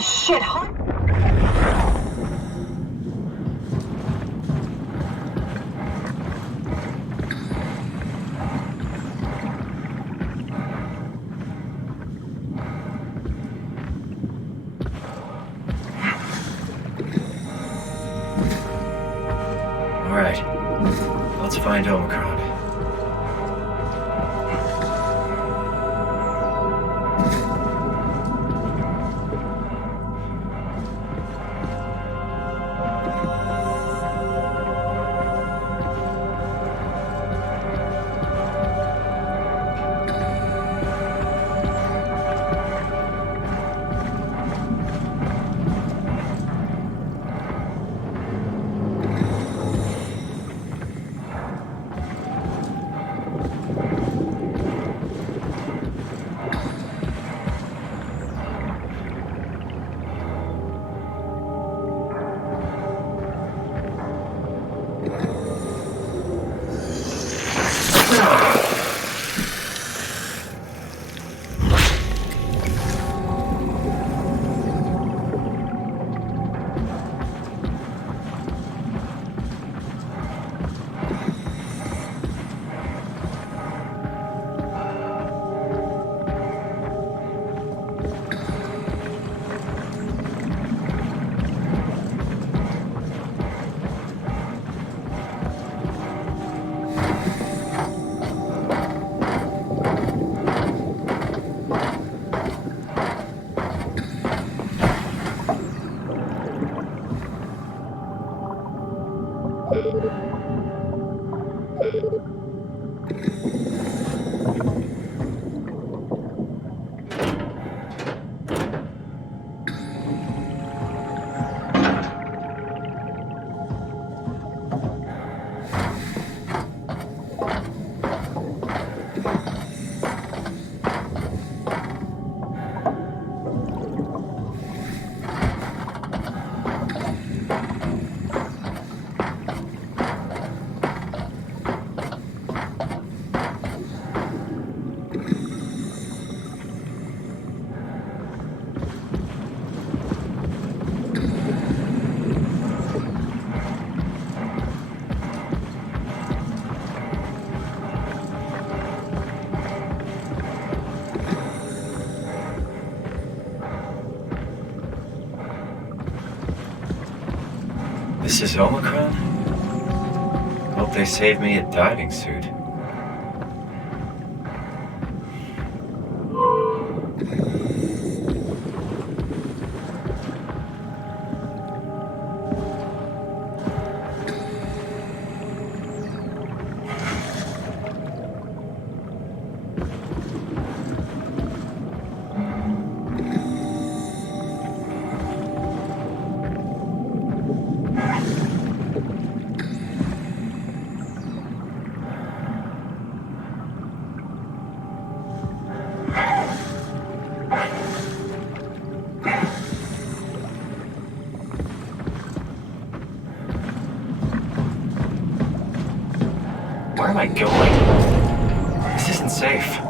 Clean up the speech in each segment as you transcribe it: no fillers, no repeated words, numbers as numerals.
Shit, huh? Alright, let's find Omicron. This is Omicron? Hope they saved me a diving suit. Where am I going? This isn't safe.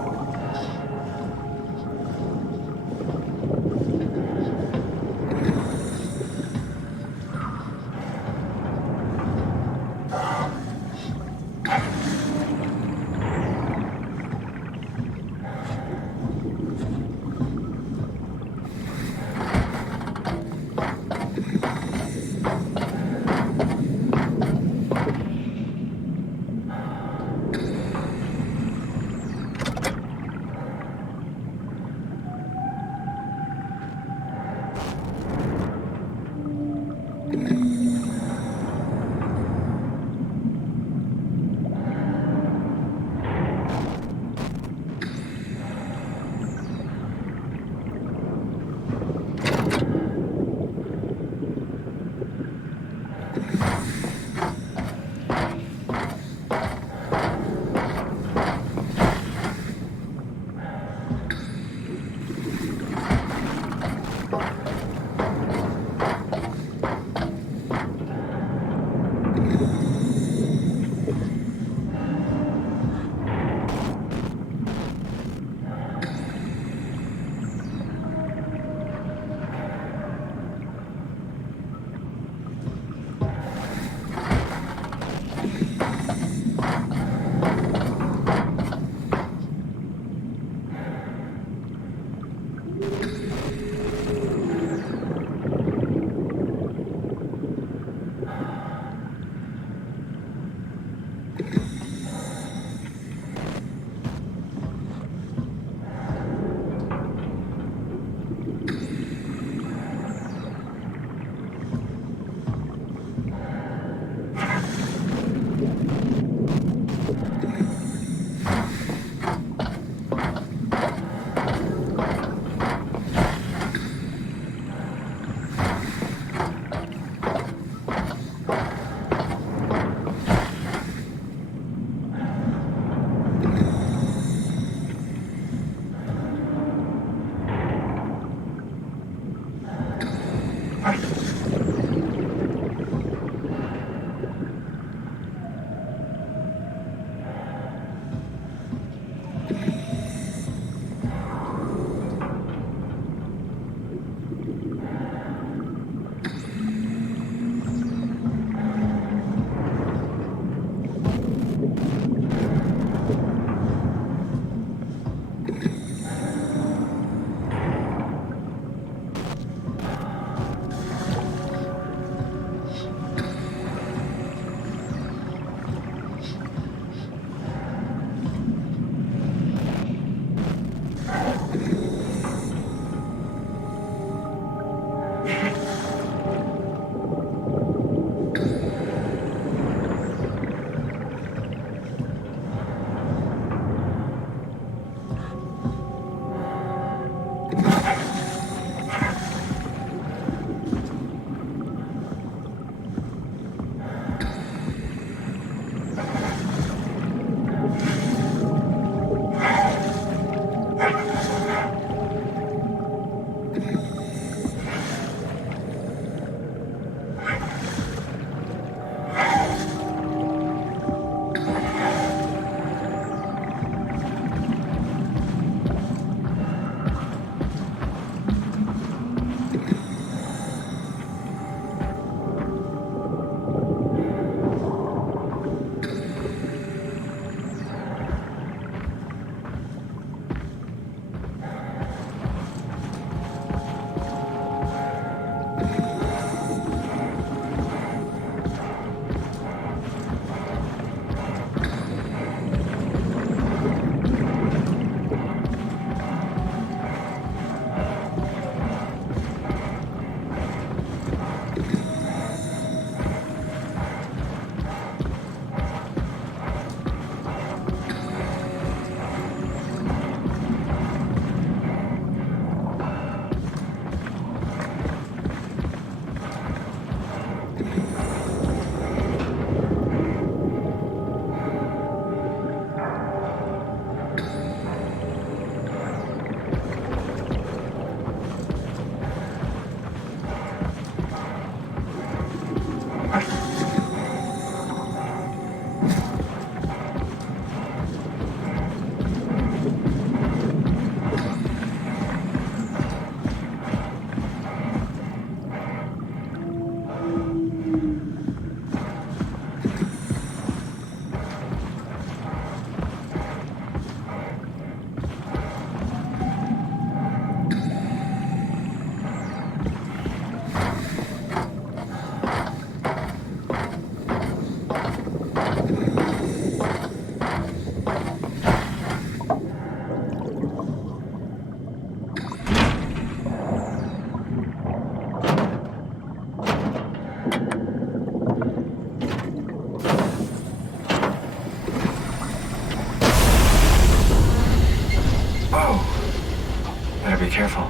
Better be careful.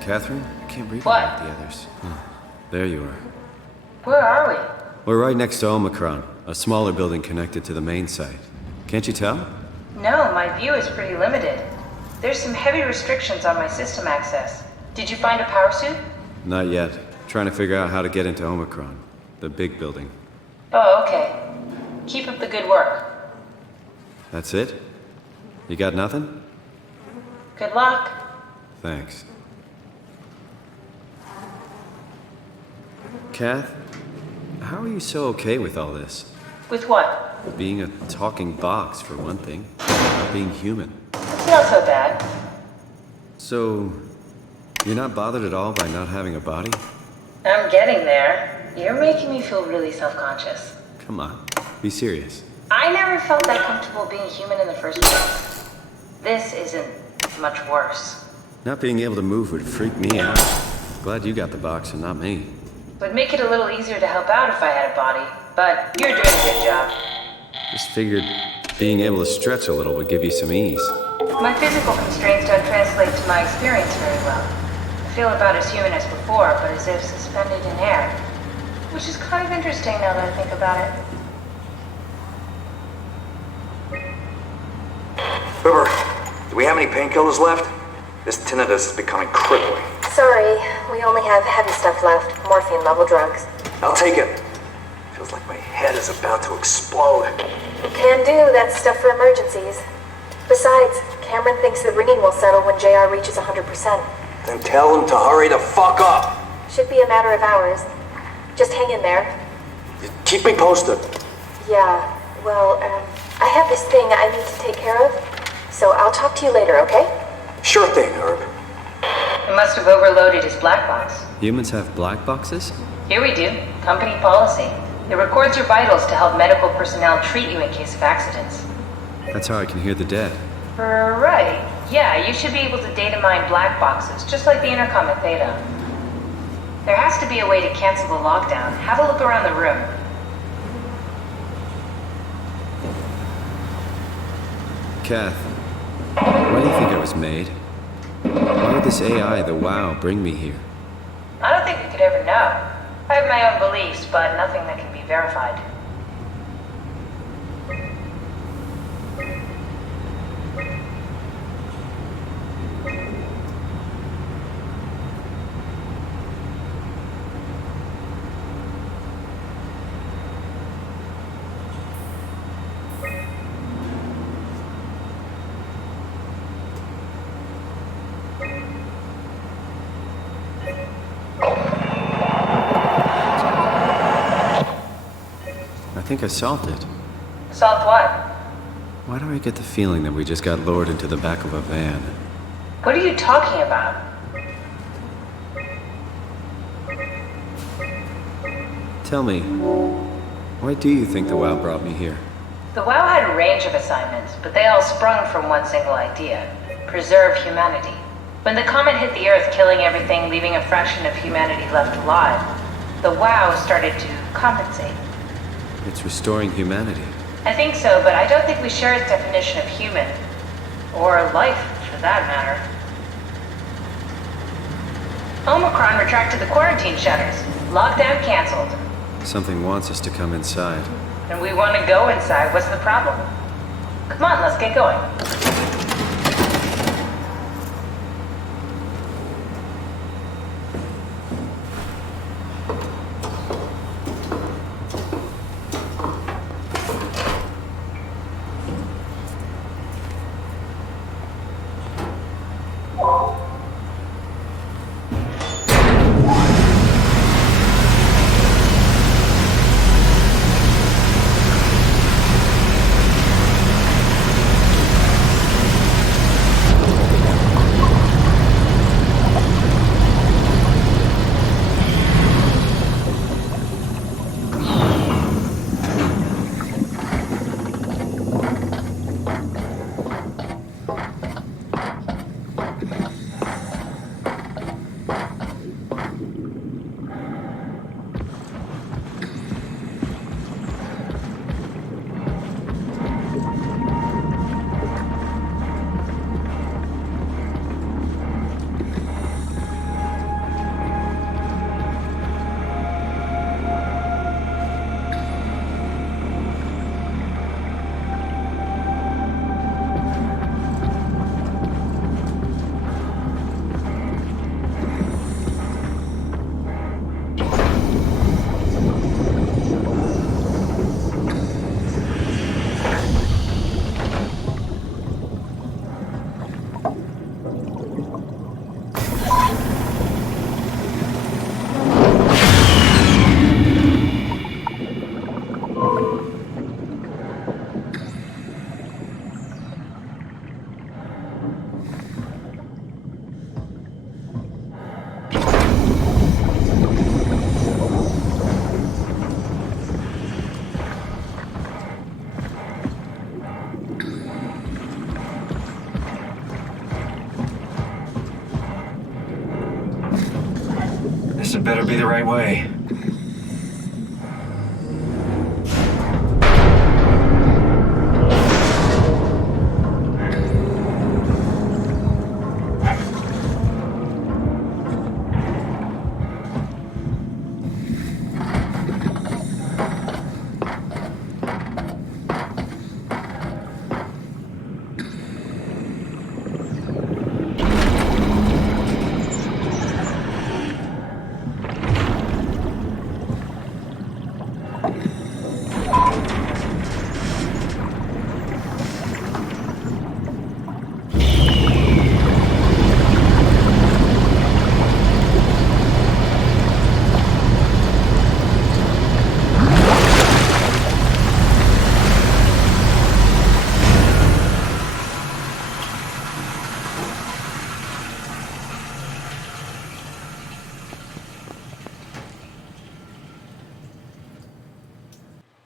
Catherine? I can't breathe What? like the others. There you are. Where are we? We're right next to Omicron, a smaller building connected to the main site. Can't you tell? No, my view is pretty limited. There's some heavy restrictions on my system access. Did you find a power suit? Not yet. Trying to figure out how to get into Omicron, the big building. Oh, okay. Keep up the good work. That's it? You got nothing? Good luck. Thanks. Kath, how are you so okay with all this? With what? Being a talking box, for one thing. Not being human. It's not so bad. So, you're not bothered at all by not having a body? I'm getting there. You're making me feel really self-conscious. Come on, be serious. I never felt that comfortable being human in the first place. This isn't much worse. Not being able to move would freak me out. Glad you got the box and not me. Would make it a little easier to help out if I had a body, but you're doing a good job. Just figured being able to stretch a little would give you some ease. My physical constraints don't translate to my experience very well. I feel about as human as before, but as if suspended in air. Which is kind of interesting now that I think about it. River, do we have any painkillers left? This tinnitus is becoming crippling. Sorry, we only have heavy stuff left. Morphine level drugs. I'll take it. Feels like my head is about to explode. Can do, that's stuff for emergencies. Besides, Cameron thinks the ringing will settle when JR reaches 100%. Then tell him to hurry the fuck up. Should be a matter of hours. Just hang in there. Keep me posted. Yeah, well, I have this thing I need to take care of, so I'll talk to you later, okay? Sure thing, Herb. I must have overloaded his black box. Humans have black boxes? Here we do. Company policy. It records your vitals to help medical personnel treat you in case of accidents. That's how I can hear the dead. Right. Yeah, you should be able to data mine black boxes, just like the intercom at Theta. There has to be a way to cancel the lockdown. Have a look around the room. Kath, why do you think I was made? Why would this AI, the WoW, bring me here? I don't think we could ever know. I have my own beliefs, but nothing that can be verified. think I solved it. Solved what? Why do I get the feeling that we just got lowered into the back of a van? What are you talking about? Tell me, why do you think the WoW brought me here? The WoW had a range of assignments, but they all sprung from one single idea: preserve humanity. When the comet hit the Earth, killing everything, leaving a fraction of humanity left alive, the WoW started to compensate. It's restoring humanity. I think so, but I don't think we share its definition of human. Or life, for that matter. Omicron retracted the quarantine shutters. Lockdown canceled. Something wants us to come inside. And we want to go inside. What's the problem? Come on, let's get going. This had better be the right way.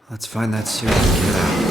Let's find that suit and get out.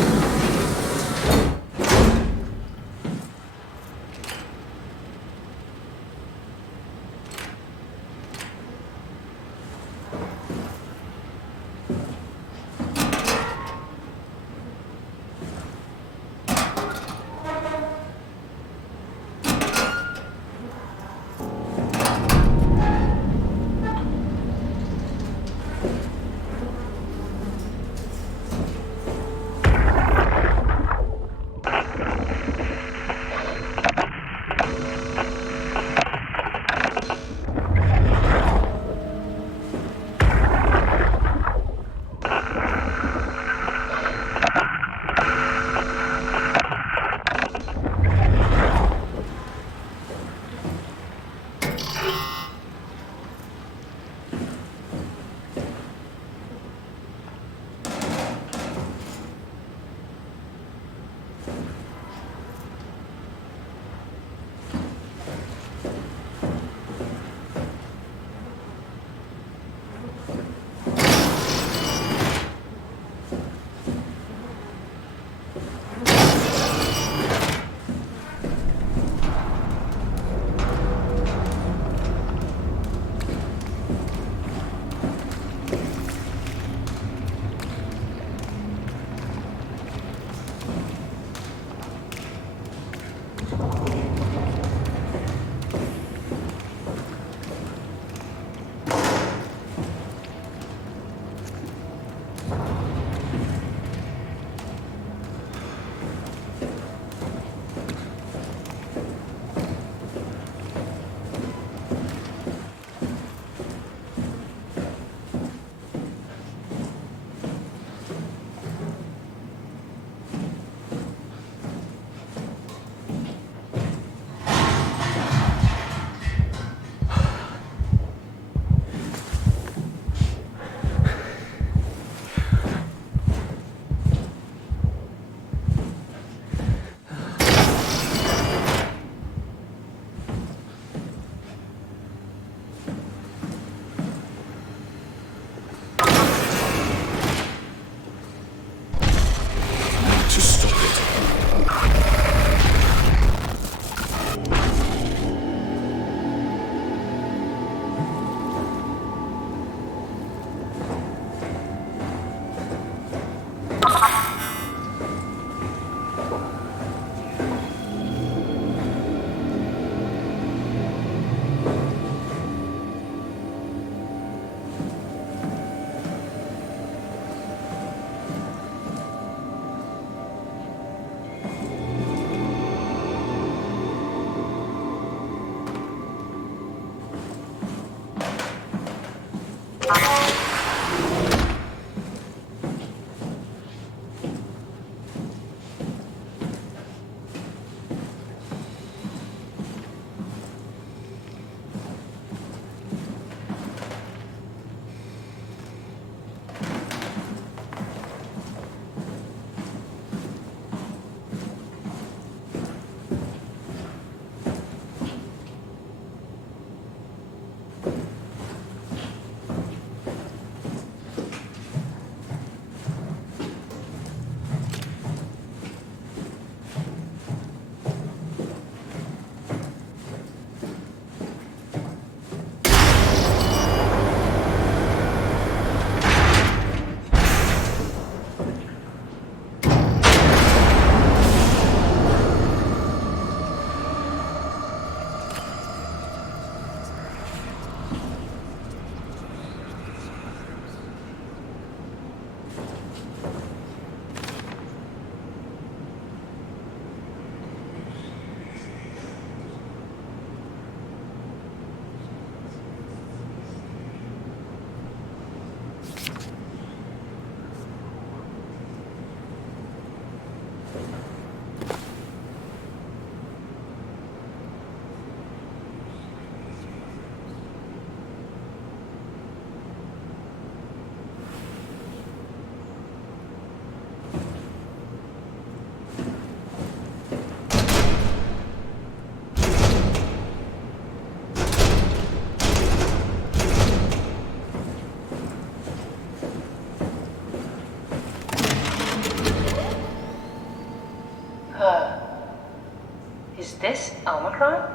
Omicron?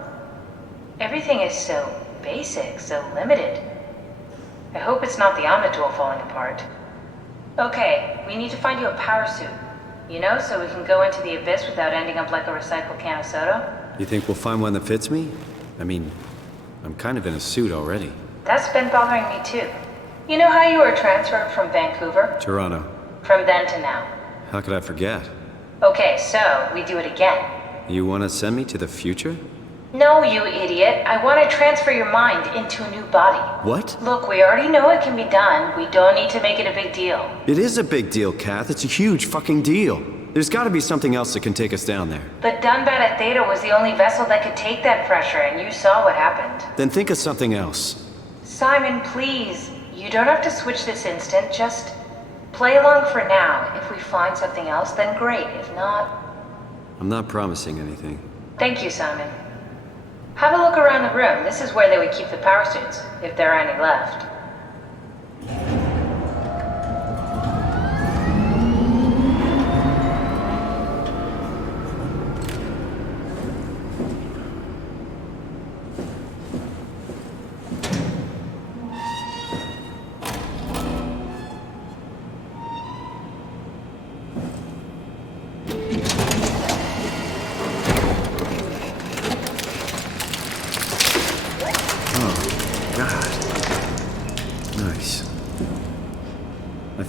Everything is so basic, so limited. I hope it's not the Omnitool falling apart. Okay, we need to find you a power suit. You know, so we can go into the abyss without ending up like a recycled can of soda. You think we'll find one that fits me? I mean, I'm kind of in a suit already. That's been bothering me too. You know how you were transferred from Vancouver? Toronto. From then to now. How could I forget? Okay, so we do it again. You want to send me to the future? No, you idiot. I want to transfer your mind into a new body. What? Look, we already know it can be done. We don't need to make it a big deal. It is a big deal, Kath. It's a huge fucking deal. There's got to be something else that can take us down there. The Dunbat at Theta was the only vessel that could take that pressure, and you saw what happened. Then think of something else. Simon, please. You don't have to switch this instant. Just play along for now. If we find something else, then great. If not... I'm not promising anything. Thank you, Simon. Have a look around the room. This is where they would keep the power suits, if there are any left.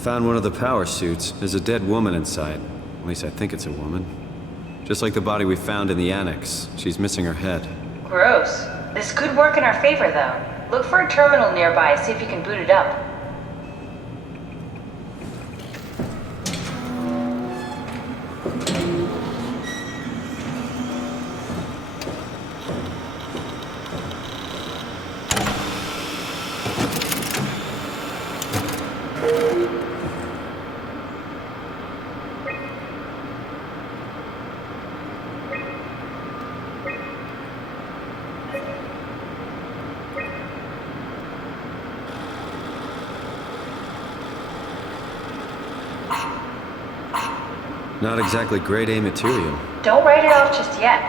Found one of the power suits. There's a dead woman inside. At least I think it's a woman. Just like the body we found in the annex. She's missing her head. Gross. This could work in our favor, though. Look for a terminal nearby, see if you can boot it up. Not exactly grade A material. Don't write it off just yet.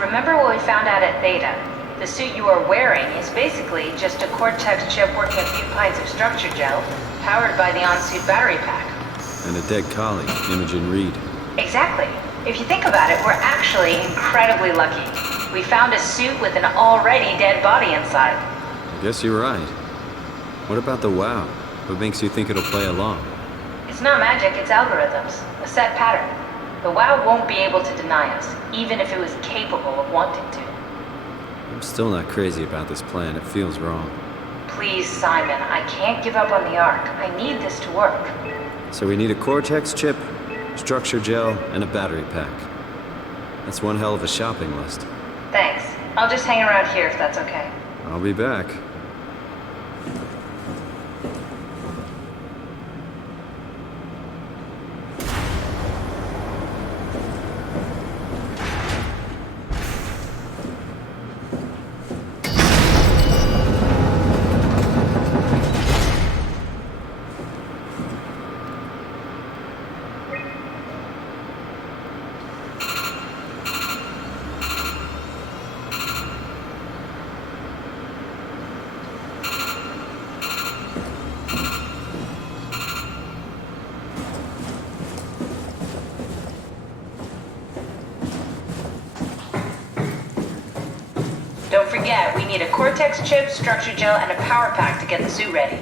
Remember what we found out at Theta? The suit you are wearing is basically just a Cortex chip working a few pints of structure gel, powered by the on-suit battery pack. And a dead colleague, Imogen Reed. Exactly. If you think about it, we're actually incredibly lucky. We found a suit with an already dead body inside. I guess you're right. What about the WoW? What makes you think it'll play along? It's not magic, it's algorithms. A set pattern. The WoW won't be able to deny us, even if it was capable of wanting to. I'm still not crazy about this plan. It feels wrong. Please, Simon, I can't give up on the Ark. I need this to work. So we need a Cortex chip, structure gel, and a battery pack. That's one hell of a shopping list. Thanks. I'll just hang around here if that's okay. I'll be back. Don't forget, we need a Cortex chip, structure gel, and a power pack to get the suit ready.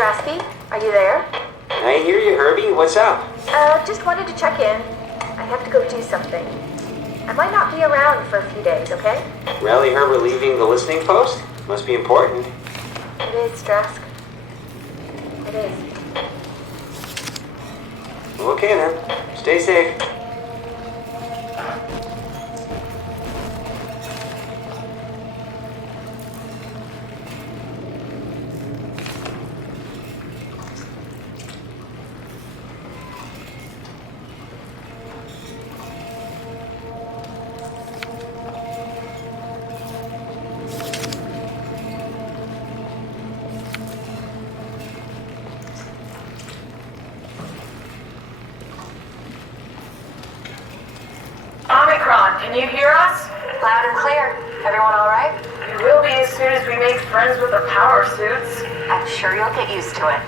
Strasky, are you there? I hear you, Herbie. What's up? Just wanted to check in. I have to go do something. I might not be around for a few days, okay? Rally Herbert leaving the listening post? Must be important. It is, Strask. It is. Okay then. Stay safe. Omicron, can you hear us? Loud and clear. Everyone all right? We will be as soon as we make friends with the power suits. I'm sure you'll get used to it.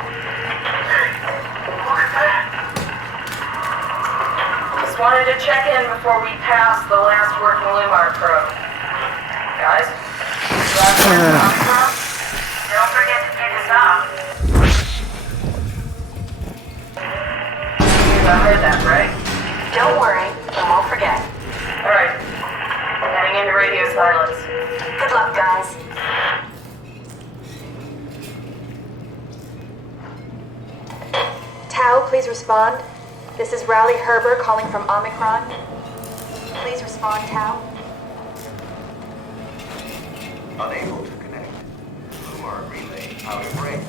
Just wanted to check in before we pass the last working Lumar probe. Guys, don't forget to pick us up. I heard that, right? Don't worry, I won't forget. Alright. Heading into radio silence. Good luck, guys. Tau, please respond. This is Rally Herbert calling from Omicron. Please respond, Tau. Unable to connect. Lumar relay out of range.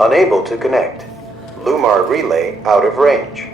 Unable to connect. Lumar relay out of range.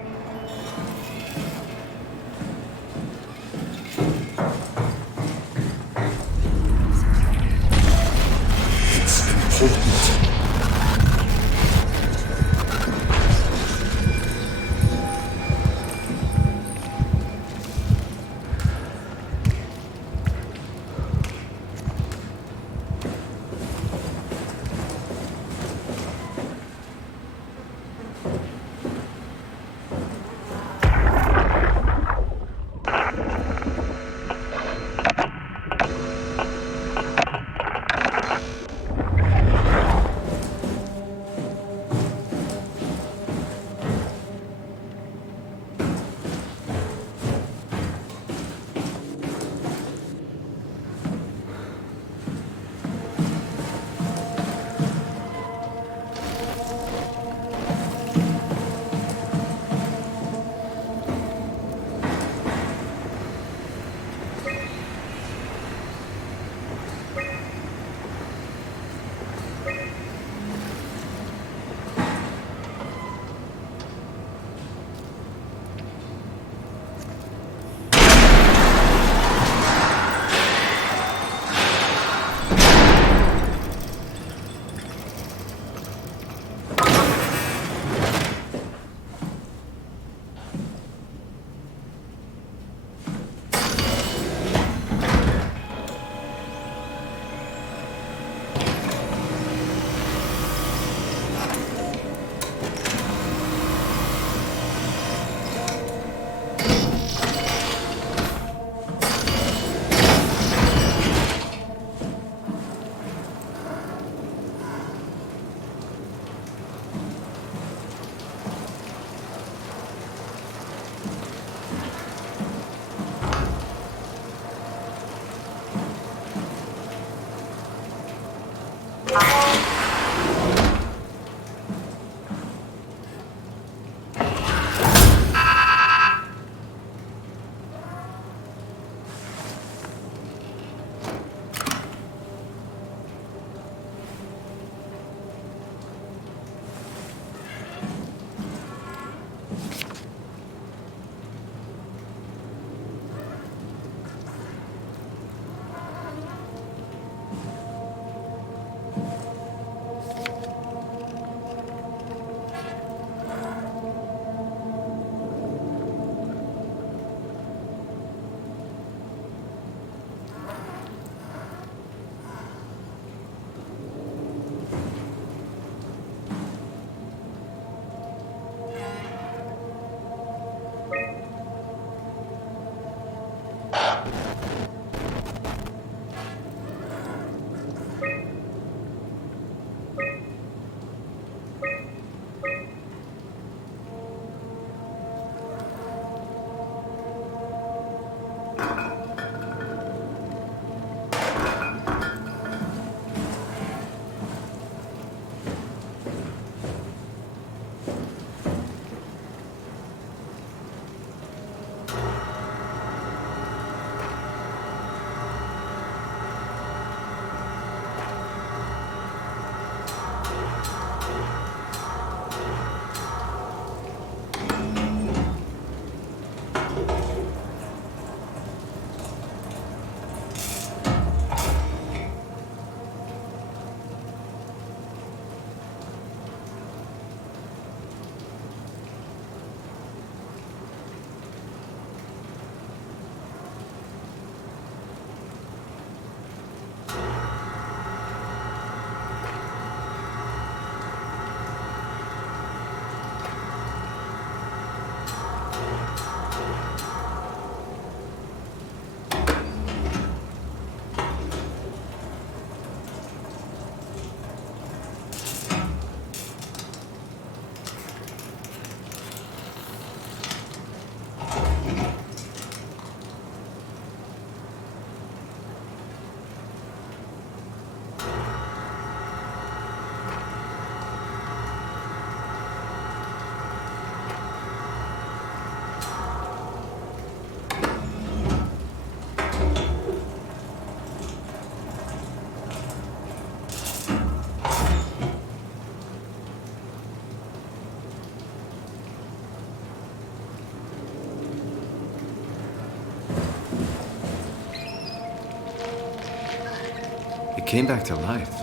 came back to life.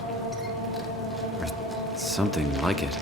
Or something like it.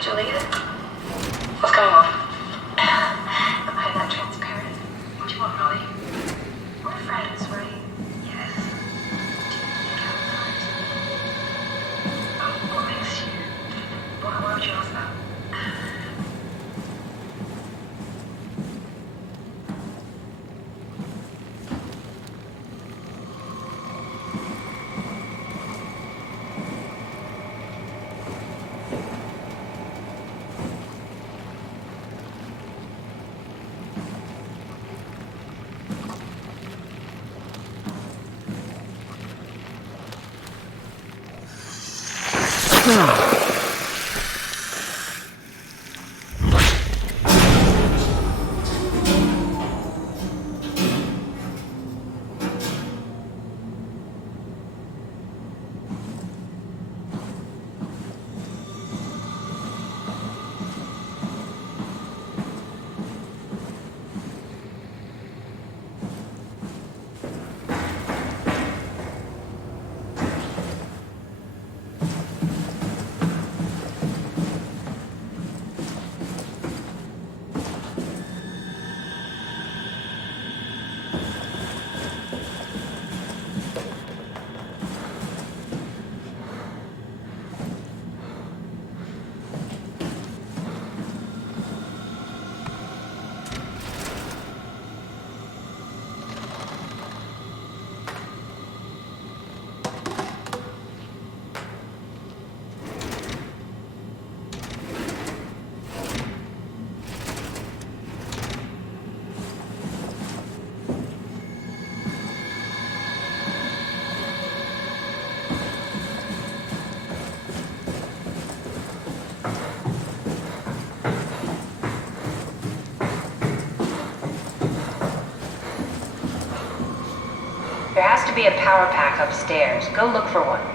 Juliet. What's going on? Am I that transparent? What do you want, Molly? We're friends, right? Yes. Oh, what makes you... What would you ask about? to be a power pack upstairs. Go look for one.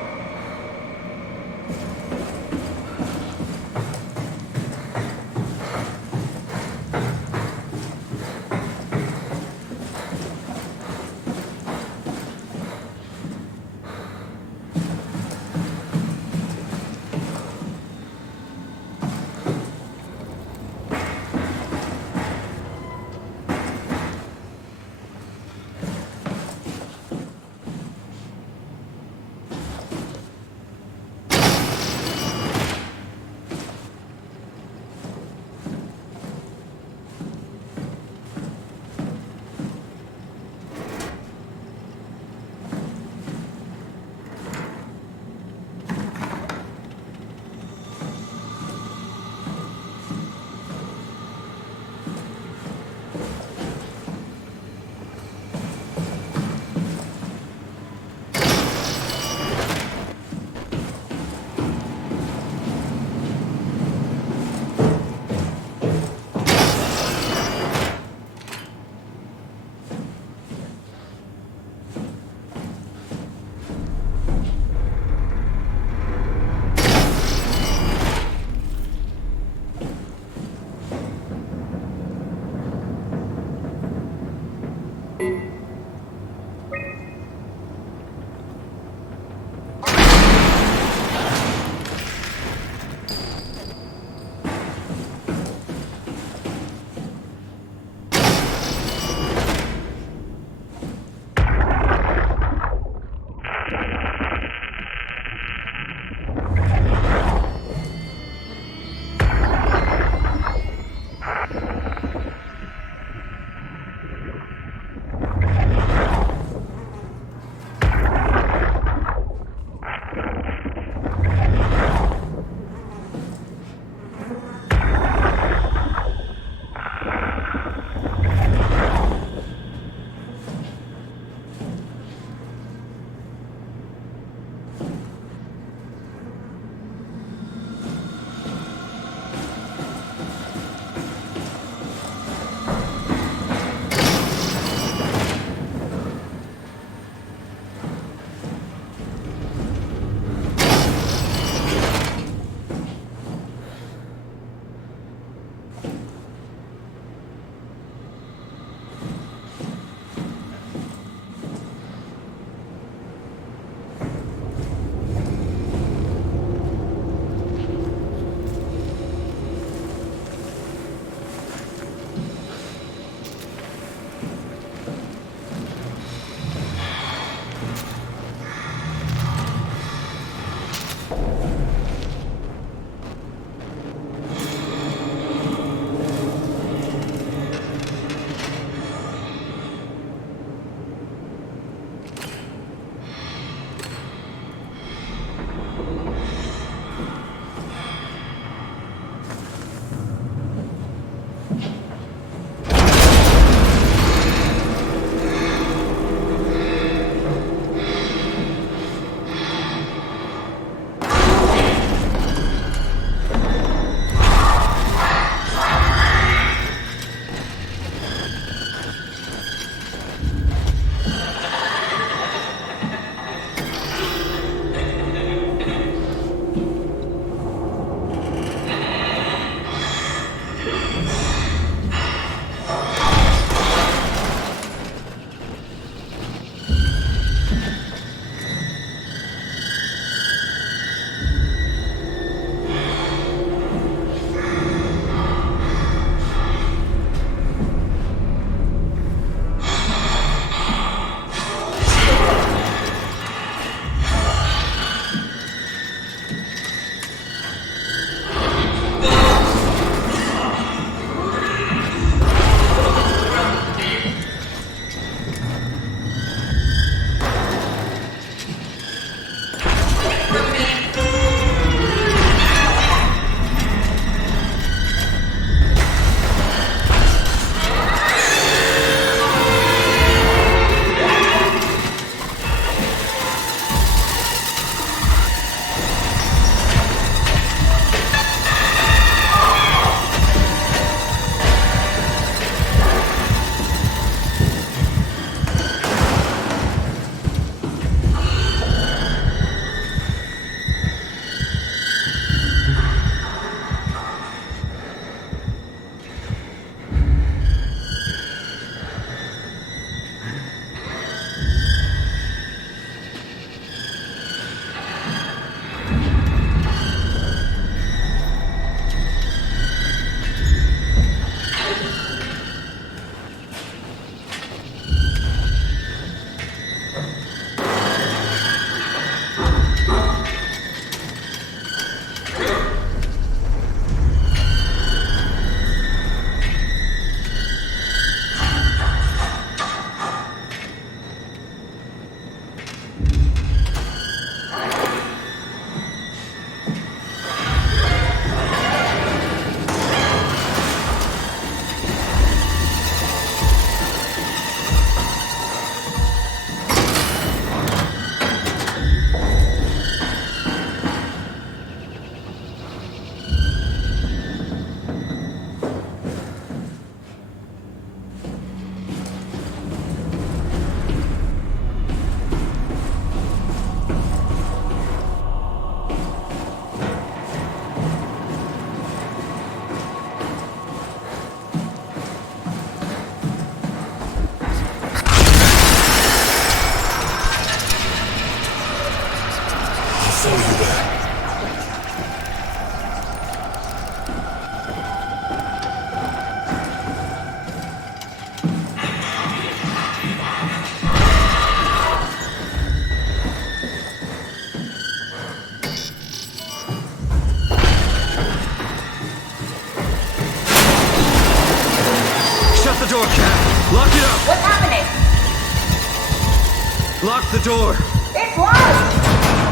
Lock the door! It's locked!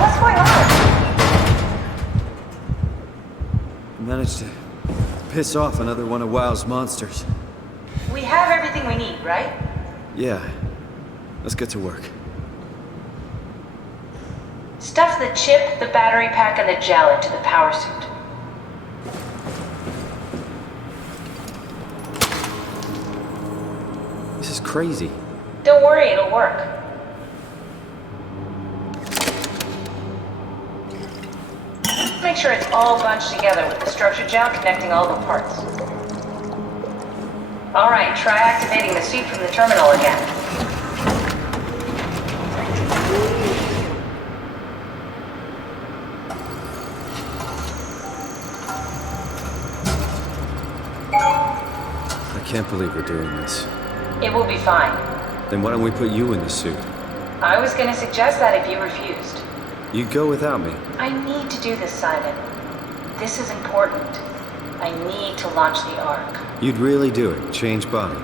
What's going on? I managed to piss off another one of WoW's monsters. We have everything we need, right? Yeah. Let's get to work. Stuff the chip, the battery pack, and the gel into the power suit. This is crazy. Don't worry, it'll work. Make sure it's all bunched together with the structure gel connecting all the parts. Alright, try activating the suit from the terminal again. I can't believe we're doing this. It will be fine. Then why don't we put you in the suit? I was gonna suggest that if you refused. You'd go without me. I need to do this, Simon. This is important. I need to launch the Ark. You'd really do it? Change body?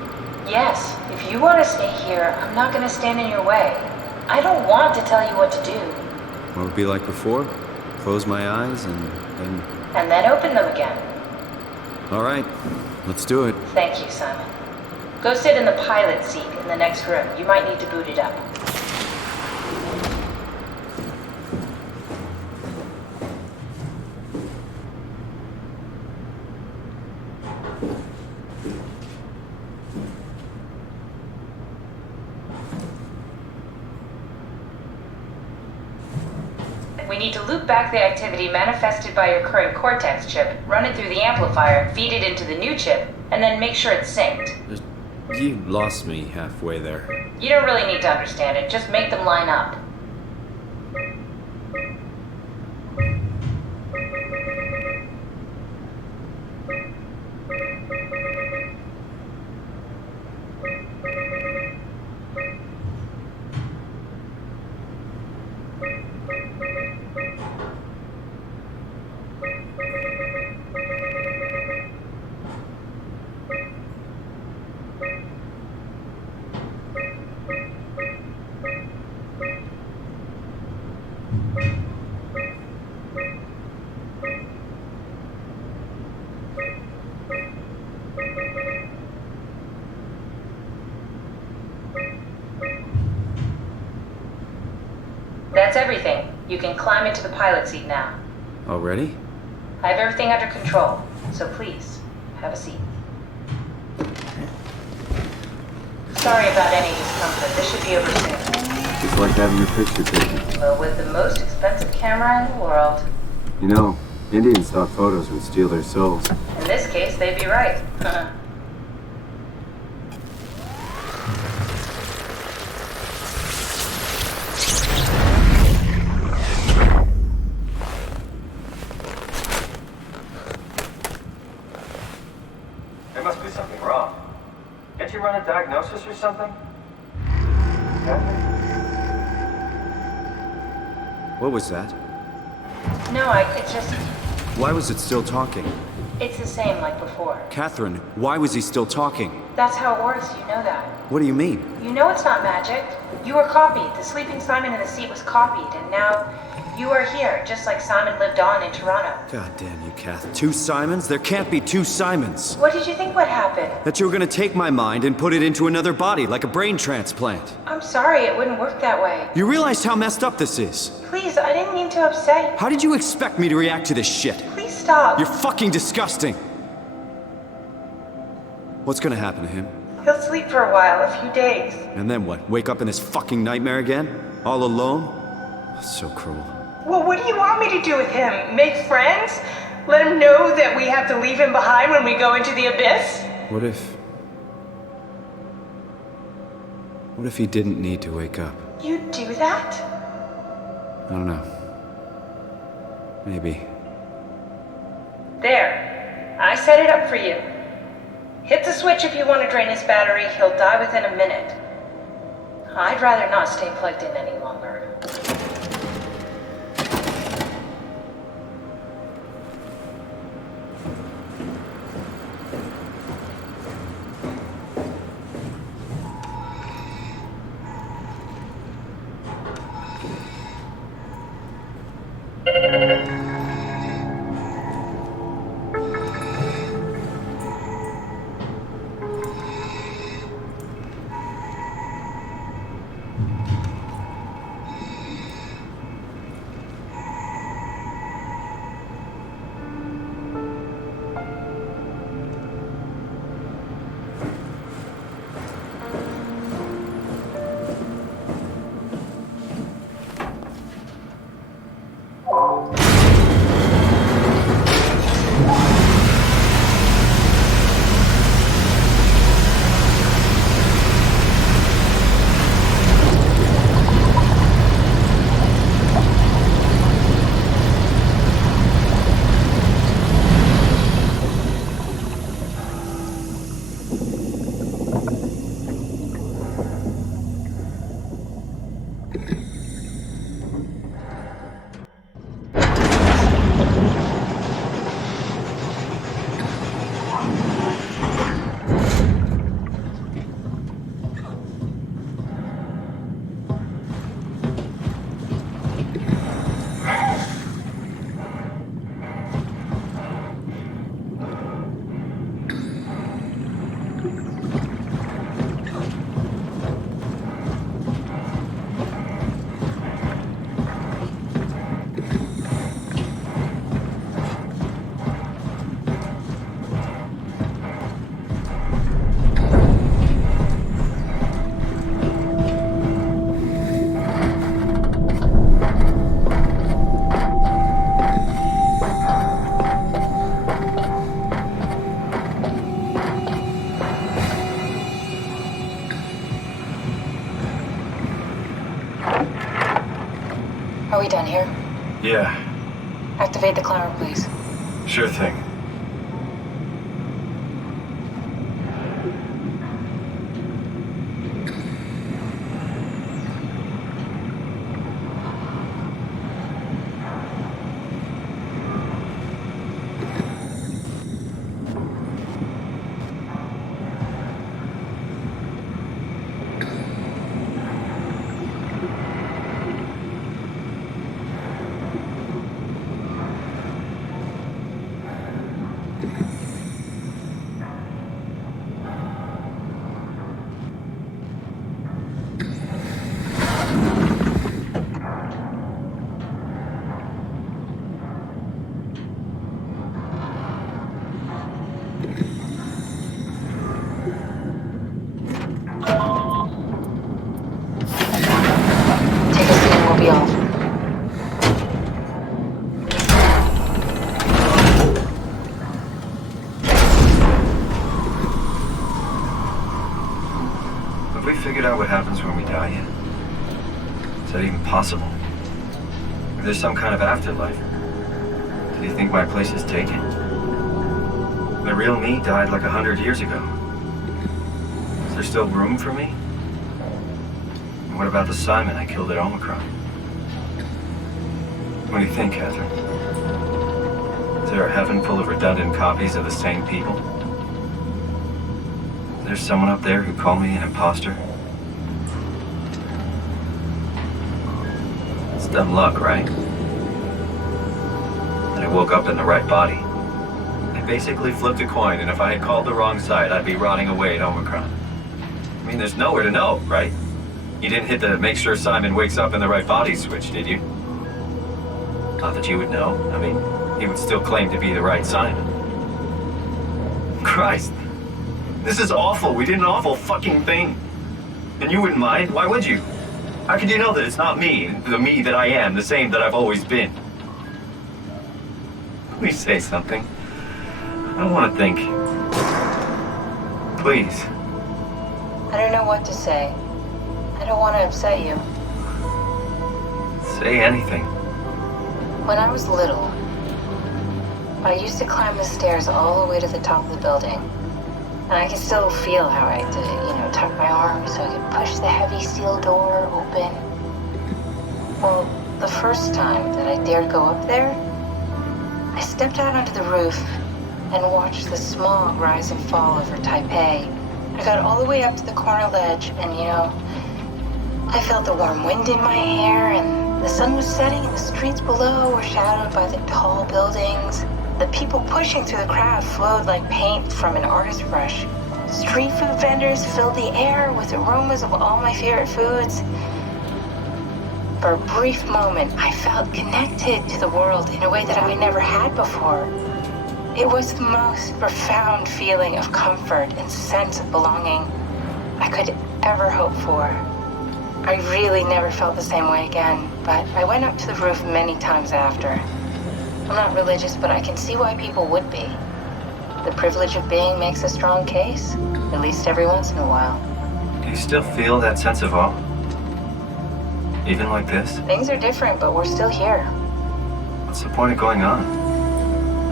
Yes, if you want to stay here, I'm not gonna stand in your way. I don't want to tell you what to do. What would it be like before? Close my eyes and then... And then open them again. Alright, let's do it. Thank you, Simon. Go sit in the pilot seat in the next room. You might need to boot it up. We need to loop back the activity manifested by your current Cortex chip, run it through the amplifier, feed it into the new chip, and then make sure it's synced. You lost me halfway there. You don't really need to understand it, just make them line up. That's everything. You can climb into the pilot seat now. Already? I have everything under control, so please, have a seat. Sorry about any discomfort. This should be over soon. It's like having your picture taken. Well, with the most expensive camera in the world. You know, Indians thought photos would steal their souls. In this case, they'd be right. There must be something wrong. Can't you run a diagnosis or something? What was that? No, it's just... Why was it still talking? It's the same like before. Catherine, why was he still talking? That's how it works, you know that. What do you mean? You know it's not magic. You were copied. The sleeping Simon in the seat was copied, and now you are here, just like Simon lived on in Toronto. God damn you, Kath. 2 Simons? There can't be 2 Simons. What did you think would happen? That you were gonna take my mind and put it into another body, like a brain transplant. I'm sorry, it wouldn't work that way. You realize how messed up this is? Please, I didn't mean to upset you. How did you expect me to react to this shit? Please stop. You're fucking disgusting. What's gonna happen to him? He'll sleep for a while, a few days. And then what? Wake up in this fucking nightmare again? All alone? So cruel. Well, what do you want me to do with him? Make friends? Let him know that we have to leave him behind when we go into the abyss? What if he didn't need to wake up? You'd do that? I don't know. Maybe. There. I set it up for you. Hit the switch if you want to drain his battery. He'll die within a minute. I'd rather not stay plugged in any longer. Are we done here? Yeah, Activate the climber, please. sure thing. Take a seat and we'll be off. Have we figured out what happens when we die yet? Is that even possible? If there's some kind of afterlife, do you think my place is taken? The real me died like 100 years ago. Is there still room for me? And what about the Simon I killed at Omicron? What do you think, Catherine? Is there a heaven full of redundant copies of the same people? Is there someone up there who called me an imposter? It's dumb luck, right? That I woke up in the right body. I basically flipped a coin, and if I had called the wrong side, I'd be rotting away at Omicron. I mean, there's nowhere to know, right? You didn't hit the make sure Simon wakes up in the right body switch, did you? Not that you would know. I mean, he would still claim to be the right Simon. Christ. This is awful. We did an awful fucking thing. And you wouldn't mind? Why would you? How could you know that it's not me, the me that I am, the same that I've always been? Please say something. I don't want to think. Please. I don't know what to say. I don't want to upset you. Say anything. When I was little, I used to climb the stairs all the way to the top of the building. And I can still feel how I had to, tuck my arms so I could push the heavy steel door open. Well, the first time that I dared go up there, I stepped out onto the roof and watched the smog rise and fall over Taipei. I got all the way up to the corner ledge and, I felt the warm wind in my hair and the sun was setting and the streets below were shadowed by the tall buildings. The people pushing through the crowd flowed like paint from an artist's brush. Street food vendors filled the air with aromas of all my favorite foods. For a brief moment, I felt connected to the world in a way that I never had before. It was the most profound feeling of comfort and sense of belonging I could ever hope for. I really never felt the same way again, but I went up to the roof many times after. I'm not religious, but I can see why people would be. The privilege of being makes a strong case, at least every once in a while. Do you still feel that sense of awe? Even like this? Things are different, but we're still here. What's the point of going on?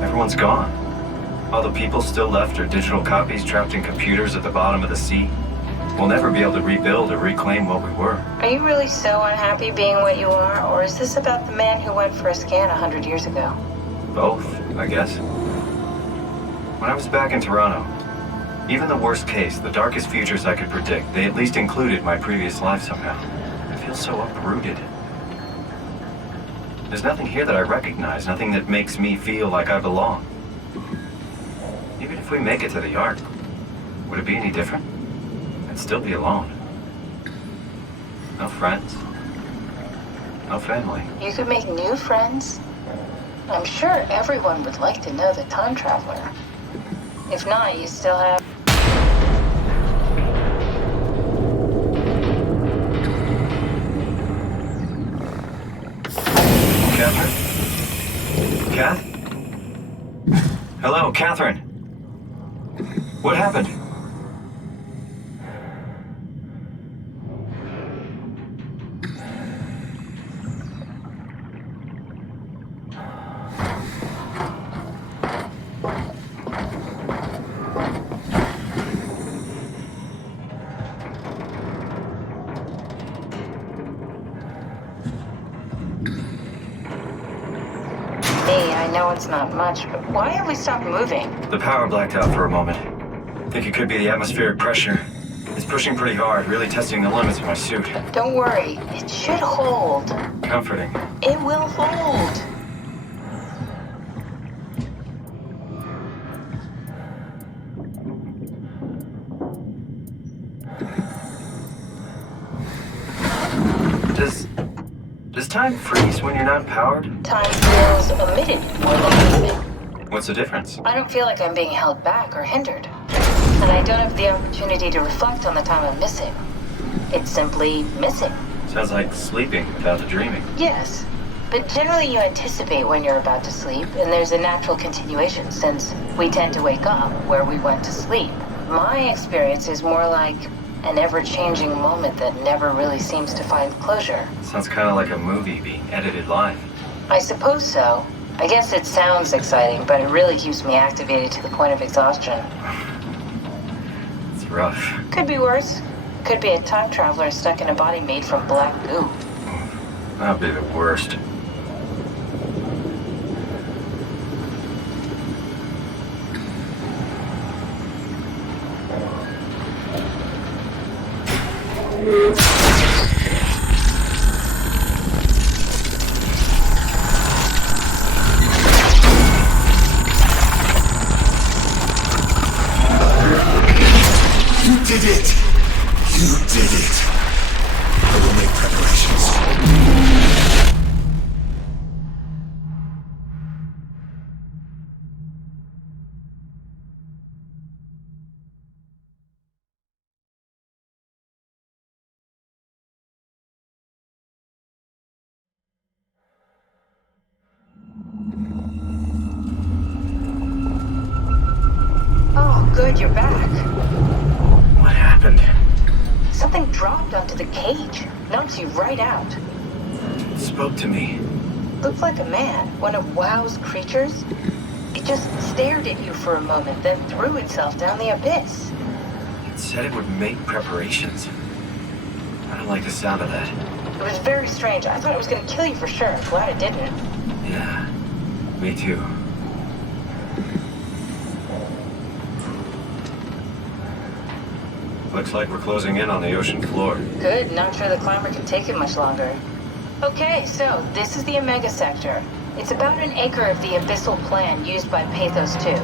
Everyone's gone. All the people still left are digital copies trapped in computers at the bottom of the sea. We'll never be able to rebuild or reclaim what we were. Are you really so unhappy being what you are, or is this about the man who went for a scan 100 years ago? Both, I guess. When I was back in Toronto, even the worst case, the darkest futures I could predict, they at least included my previous life somehow. I feel so uprooted. There's nothing here that I recognize, nothing that makes me feel like I belong. Even if we make it to the Ark, would it be any different? I'd still be alone. No friends. No family. You could make new friends. I'm sure everyone would like to know the time traveler. If not, you still have... Catherine? Kath? Hello, Catherine. What happened? I know it's not much, but why have we stopped moving? The power blacked out for a moment. Think it could be the atmospheric pressure. It's pushing pretty hard, really testing the limits of my suit. Don't worry, it should hold. Comforting. It will hold. Does time freeze when you're not powered? Time feels omitted more than anything. What's the difference? I don't feel like I'm being held back or hindered. And I don't have the opportunity to reflect on the time I'm missing. It's simply missing. Sounds like sleeping without the dreaming. Yes. But generally you anticipate when you're about to sleep, and there's a natural continuation since we tend to wake up where we went to sleep. My experience is more like an ever-changing moment that never really seems to find closure. Sounds kind of like a movie being edited live. I suppose so. I guess it sounds exciting, but it really keeps me activated to the point of exhaustion. It's rough. Could be worse. Could be a time traveler stuck in a body made from black goo. That'd be the worst. Good, you're back. What happened? Something dropped onto the cage. Knocks you right out. It spoke to me. Looked like a man, one of WoW's creatures. It just stared at you for a moment, then threw itself down the abyss. It said it would make preparations. I don't like the sound of that. It was very strange. I thought it was going to kill you for sure. I'm glad it didn't. Yeah, me too. Looks like we're closing in on the ocean floor. Good, not sure the climber can take it much longer. Okay, so this is the Omega Sector. It's about an acre of the abyssal plan used by Pathos 2.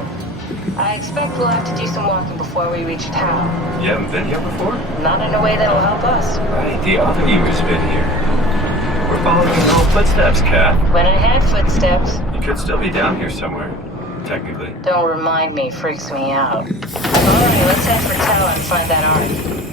I expect we'll have to do some walking before we reach town. You haven't been here before? Not in a way that'll help us. Right, the other you has been here. We're following your little footsteps, Kat. When I had footsteps. You could still be down here somewhere, technically. Don't remind me, freaks me out. Alright, let's head for town and find that ark.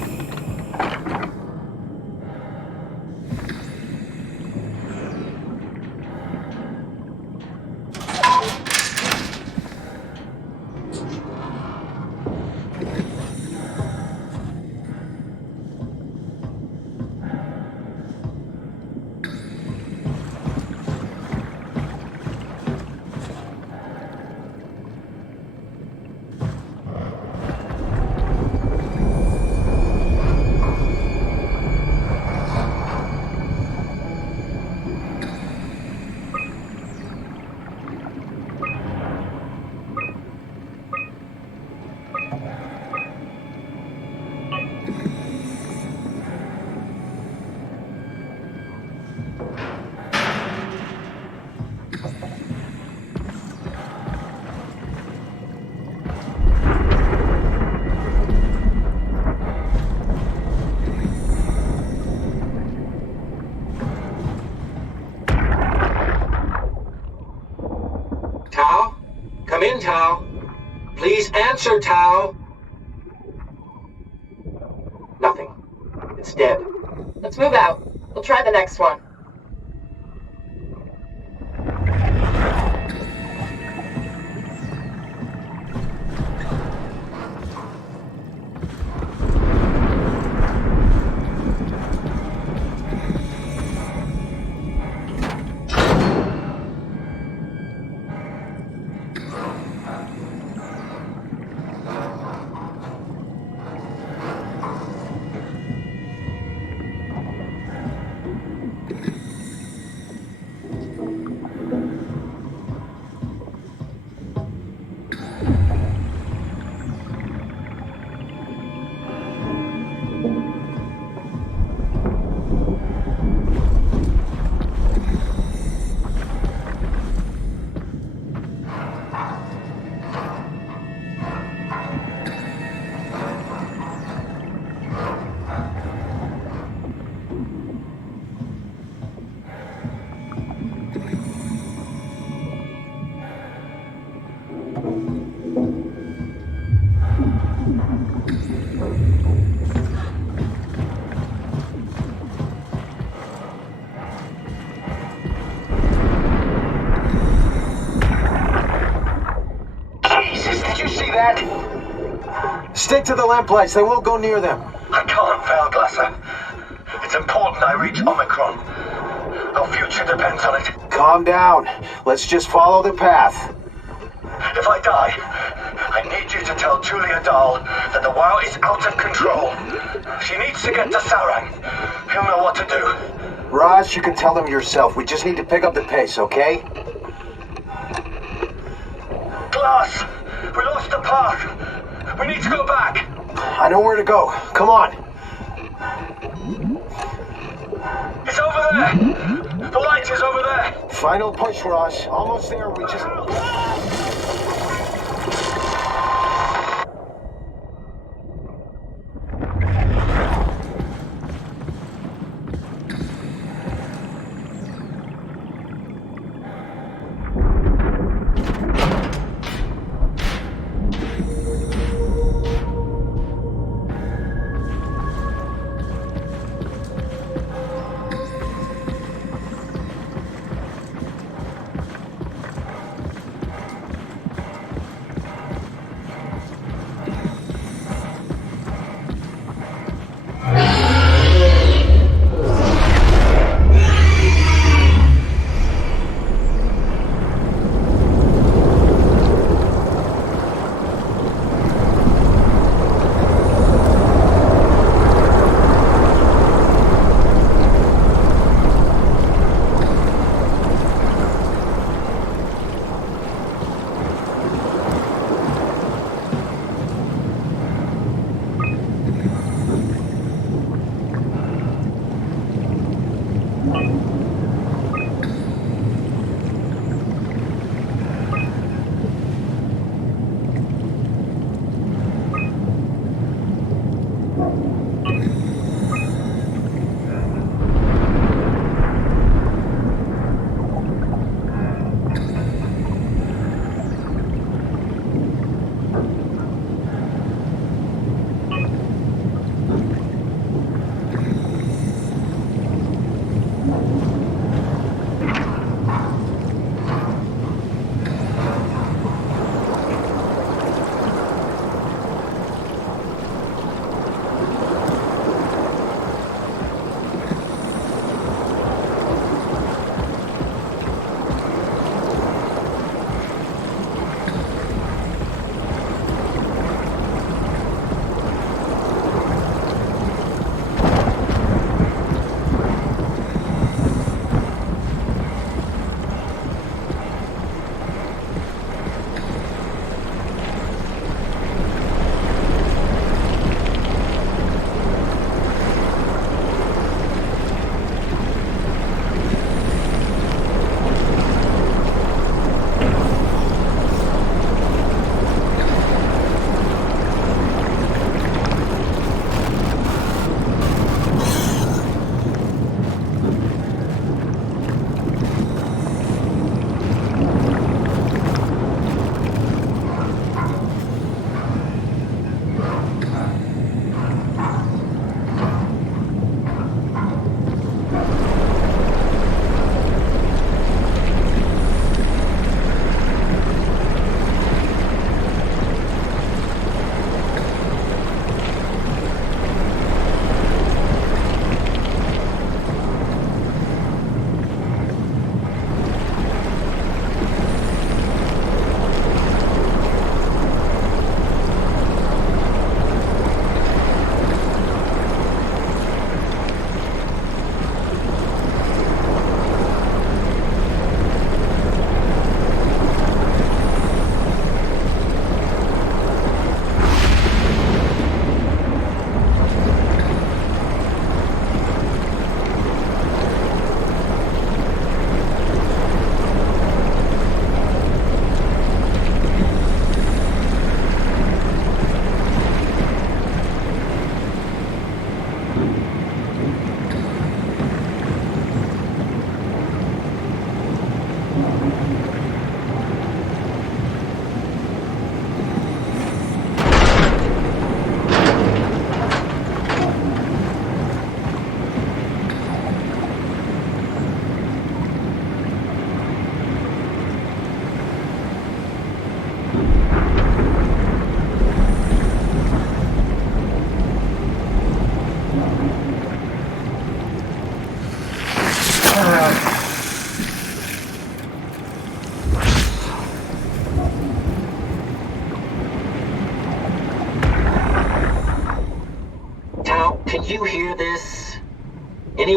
Tao? Come in, Tao. Please answer, Tao. Nothing. It's dead. Let's move out. We'll try the next one. Stick to the lamplights. They won't go near them. I can't, Valglasser. It's important I reach Omicron. Our future depends on it. Calm down. Let's just follow the path. If I die, I need you to tell Julia Dahl that the WoW is out of control. She needs to get to Sarang. He'll know what to do. Raj, you can tell them yourself. We just need to pick up the pace, okay? Glass! We lost the path! We need to go back! I know where to go. Come on. It's over there! The light is over there! Final push, Raj. Almost there. We just...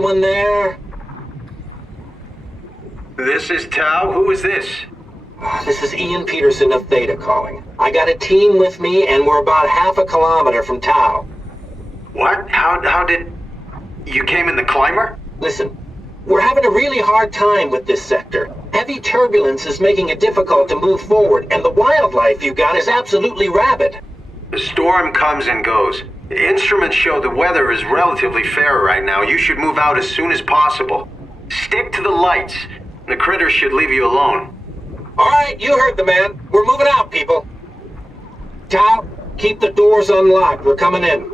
Anyone there? This is Tau. Who is this? This is Ian Peterson of Theta calling. I got a team with me, and we're about half a kilometer from Tau. What? How did... You came in the climber? Listen, we're having a really hard time with this sector. Heavy turbulence is making it difficult to move forward, and the wildlife you got is absolutely rabid. The storm comes and goes. The instruments show the weather is relatively fair right now. You should move out as soon as possible. Stick to the lights. The critters should leave you alone. All right, you heard the man. We're moving out, people. Tau, keep the doors unlocked. We're coming in.